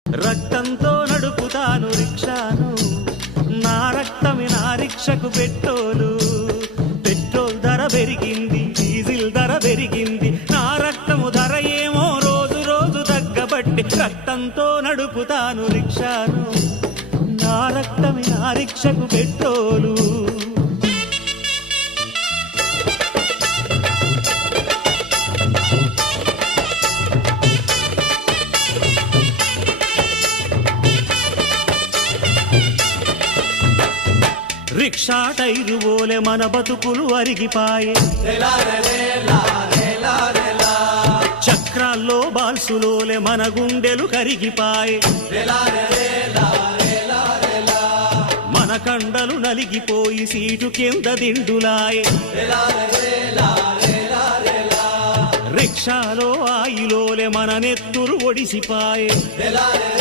రక్తంతో నడుపుతాను రిక్షాను, నా రక్తమే నా రిక్షకు పెట్రోలు. పెట్రోల్ ధర పెరిగింది, డీజిల్ ధర పెరిగింది, నా రక్తము ధర ఏమో రోజు రోజు తగ్గబట్టి. రక్తంతో నడుపుతాను రిక్షాను, నా రక్తమే నా రిక్షకు పెట్రోలు. రిక్షా టైరు ఓలే మన బతుకులు అరిగిపాయే, చక్రాల్లో బాల్సులోలే మన గుండెలు కరిగిపాయే. మన కండలు నలిగిపోయి సీటు కింద దిండులాయే. రిక్షాలో ఆయిలోలే మన నెత్తురు ఒడిసిపాయే.